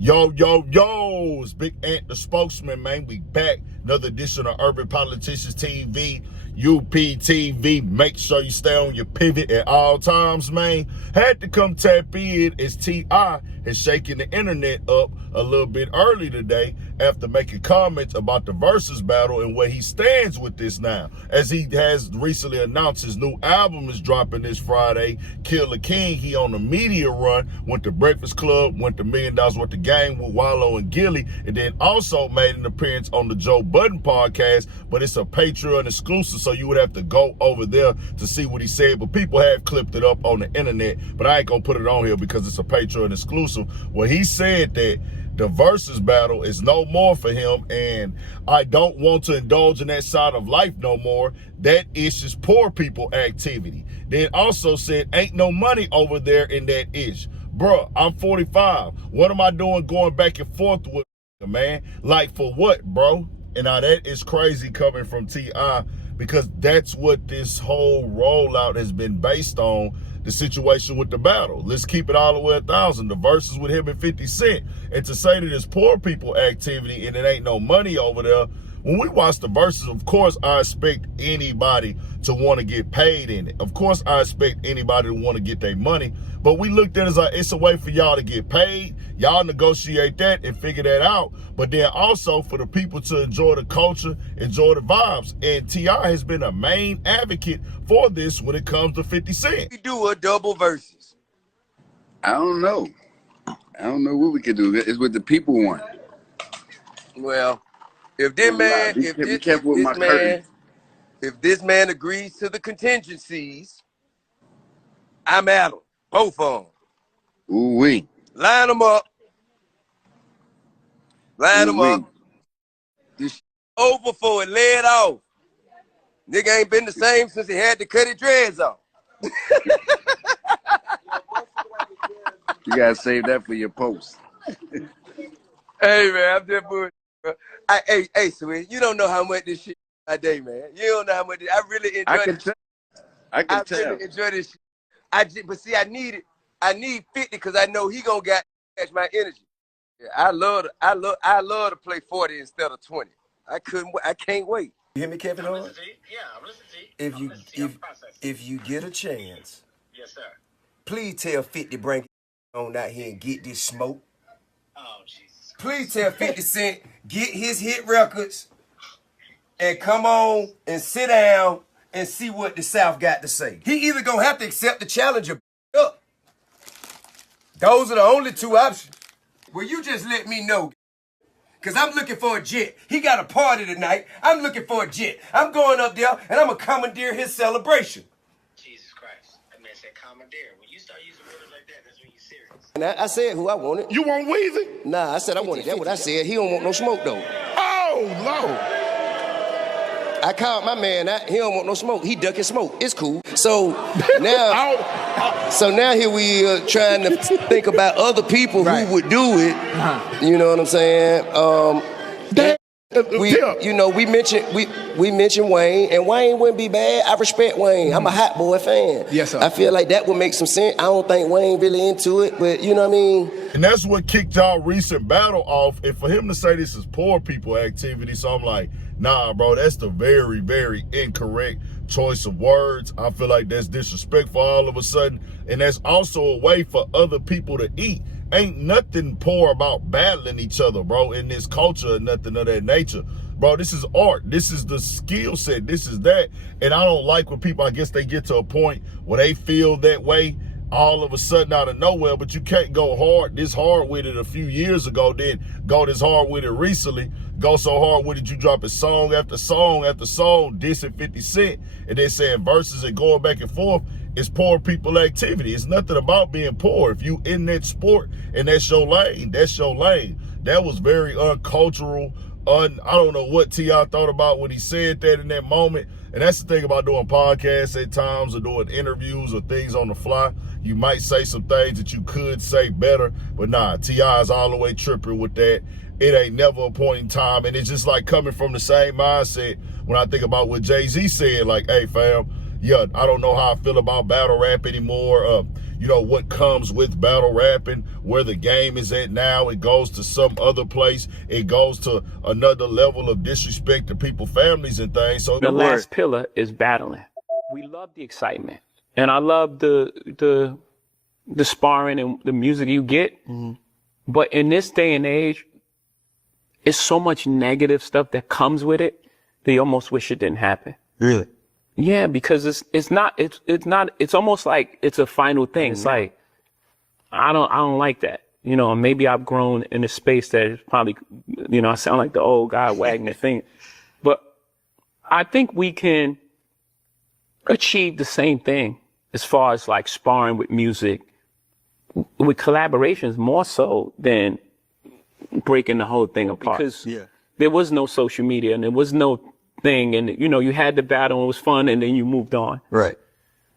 Yo, yo, yo, it's Big Ant, the spokesman, man. We back. Another edition of Urban Politicians TV, UPTV. Make sure you stay on your pivot at all times, man. Had to come tap in as T.I. has shaken the internet up a little bit early today after making comments about the Verzuz battle and where he stands with this now. As he has recently announced his new album is dropping this Friday, Kill the King. He on a media run, went to Breakfast Club, went to $1 Million Worth of Game with Wallow and Gilly, and then also made an appearance on the Joe Budden podcast, but it's a Patreon exclusive, so you would have to go over there to see what he said. But people have clipped it up on the internet, but I ain't gonna put it on here because it's a Patreon exclusive. Well, he said that the Verzuz battle is no more for him, and I don't want to indulge in that side of life no more. That is just poor people activity. Then also said, ain't no money over there in that ish. Bruh, I'm 45. What am I doing going back and forth with, man? Like, for what, bro? And now that is crazy coming from T.I. because that's what this whole rollout has been based on, the situation with the battle. Let's keep it all the way 1,000. The Verzuz with him and 50 Cent. And to say that it's poor people activity and it ain't no money over there, when we watch the Verzuz, of course, I expect anybody to want to get paid in it. Of course, I expect anybody to want to get their money. But we looked at it as like, it's a way for y'all to get paid. Y'all negotiate that and figure that out. But then also for the people to enjoy the culture, enjoy the vibes. And T.I. has been a main advocate for this when it comes to 50 Cent. We do a double Verzuz. I don't know. I don't know what we could do. It's what the people want. Well, if this man, Be careful with my curtain. if this man agrees to the contingencies, I'm at him. Both of them. Ooh-wee. Line them up. Line them up. This over for it. Lay it off. Nigga ain't been the same since he had to cut his dreads off. You gotta save that for your post. Hey man, I'm just bullshit, bro. Hey, sweet. You don't know how much this shit my day, man. You don't know how much I really enjoy this. I can tell. Really enjoy this shit. But see, I need 50 because I know he gonna catch my energy. Yeah, I love to play 40 instead of 20. I can't wait. You hear me, Kevin? I'm listening to you. Yeah, I'm listening to you. If you get a chance, Yes, sir. please tell 50 bring on out here and get this smoke. Oh, Jesus. Please tell 50 Cent get his hit records and come on and sit down and see what the South got to say. He either gonna have to accept the challenge or up. Those are the only two options. Well, you just let me know. Cause I'm looking for a jet. He got a party tonight. I'm looking for a jet. I'm going up there and I'm gonna commandeer his celebration. Jesus Christ. That man said commandeer. When you start using words like that, that's when you're serious. And I said who I wanted. You want Weezy? Nah, I said I wanted. That's what I said. He don't want no smoke though. Oh, Lord. I called my man out. He don't want no smoke. He ducking smoke. It's cool. So now here we trying to think about other people who would do it. You know what I'm saying? We mentioned Wayne, and Wayne wouldn't be bad. I respect Wayne. I'm a Hot Boy fan. Yes, sir. I feel like that would make some sense. I don't think Wayne really into it, but you know what I mean? And that's what kicked y'all recent battle off. And for him to say this is poor people activity, so I'm like, nah, bro, that's the very, very incorrect choice of words. I feel like that's disrespectful all of a sudden. And that's also a way for other people to eat. Ain't nothing poor about battling each other, bro, in this culture or nothing of that nature. Bro, this is art. This is the skill set. This is that. And I don't like when people, I guess they get to a point where they feel that way all of a sudden out of nowhere, but you can't go this hard with it a few years ago, then go this hard with it recently, go so hard with it you dropping song after song after song, dissing 50 Cent, and then saying Verzuz and going back and forth. It's poor people activity. It's nothing about being poor. If you in that sport and that's your lane, that's your lane. That was very uncultural. I don't know what T.I. thought about when he said that in that moment. And that's the thing about doing podcasts at times or doing interviews or things on the fly. You might say some things that you could say better, but nah, T.I. is all the way tripping with that. It ain't never a point in time. And it's just like coming from the same mindset when I think about what Jay-Z said, like, hey, fam, yeah, I don't know how I feel about battle rap anymore. what comes with battle rapping, where the game is at now. It goes to some other place. It goes to another level of disrespect to people's families and things. So The last pillar is battling. We love the excitement, and I love the sparring and the music you get. But in this day and age, it's so much negative stuff that comes with it that you almost wish it didn't happen. Really? Yeah, because it's almost like it's a final thing. It's like, I don't like that. Maybe I've grown in a space that is probably, I sound like the old guy wagging the finger. But I think we can achieve the same thing as far as like sparring with music, with collaborations more so than breaking the whole thing apart. Because there was no social media and there was no thing, and you had the battle and it was fun, and then you moved on. Right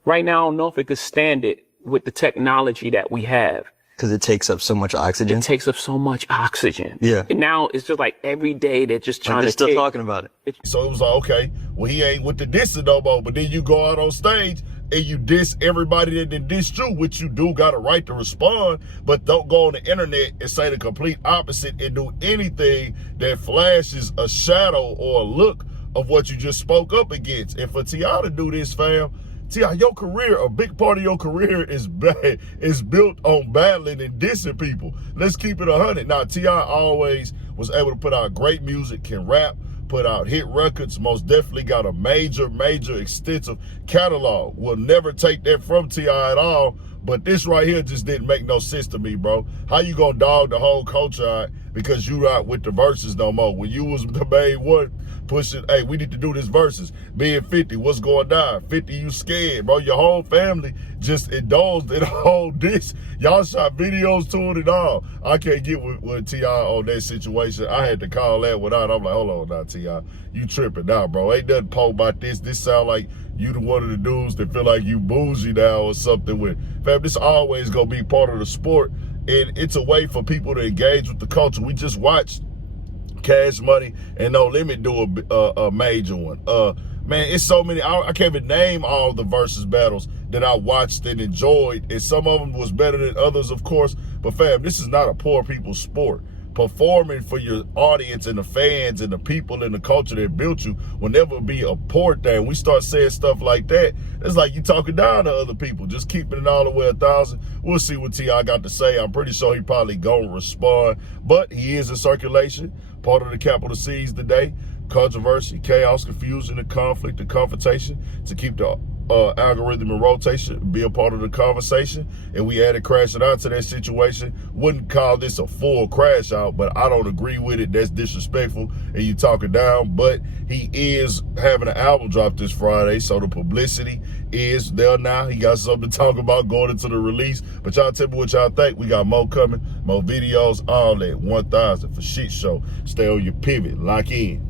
now, I don't know if it could stand it with the technology that we have. Because it takes up so much oxygen. It takes up so much oxygen. Yeah. And now it's just like every day they're just trying they're to still talking about it. So it was like, okay, well, he ain't with the dissing no more. But then you go out on stage and you diss everybody that did diss you, which you do got a right to respond, but don't go on the internet and say the complete opposite and do anything that flashes a shadow or a look of what you just spoke up against. And for T.I. to do this, fam, T.I., your career, a big part of your career is built on battling and dissing people. Let's keep it 100. Now, T.I. always was able to put out great music, can rap, put out hit records, most definitely got a major, extensive catalog. We'll never take that from T.I. at all, but this right here just didn't make no sense to me, bro. How you gonna dog the whole culture out because you not with the verses no more? When you was the main one pushing, hey, we need to do this verses. Being 50, what's going down? 50, you scared, bro. Your whole family just indulged in all this. Y'all shot videos to it and all. I can't get with T.I. on that situation. I had to call that one out. I'm like, hold on now, T.I. You tripping now, bro. Ain't nothing po about this. This sound like you the one of the dudes that feel like you bougie now or something with. Fam, this always gonna be part of the sport, and it's a way for people to engage with the culture. We just watched Cash Money and No Limit do a major one. Man, it's so many. I can't even name all the versus battles that I watched and enjoyed, and some of them was better than others, of course. But fam, this is not a poor people's sport. Performing for your audience and the fans and the people and the culture that built you will never be a poor thing. We start saying stuff like that, it's like you talking down to other people, just keeping it all the way 1,000. We'll see what T.I. got to say. I'm pretty sure he probably gonna respond, but he is in circulation, part of the capital C's today. Controversy, chaos, confusion, and conflict and confrontation to keep the algorithm in rotation, be a part of the conversation. And we added crashing out to that situation. Wouldn't call this a full crash out, but I don't agree with it. That's disrespectful and you talking down. But he is having an album drop this Friday, so the publicity is there now. He got something to talk about going into the release. But y'all tell me what y'all think. We got more coming, more videos, all that. 1,000 for Shit Show. Stay on your pivot. Lock in.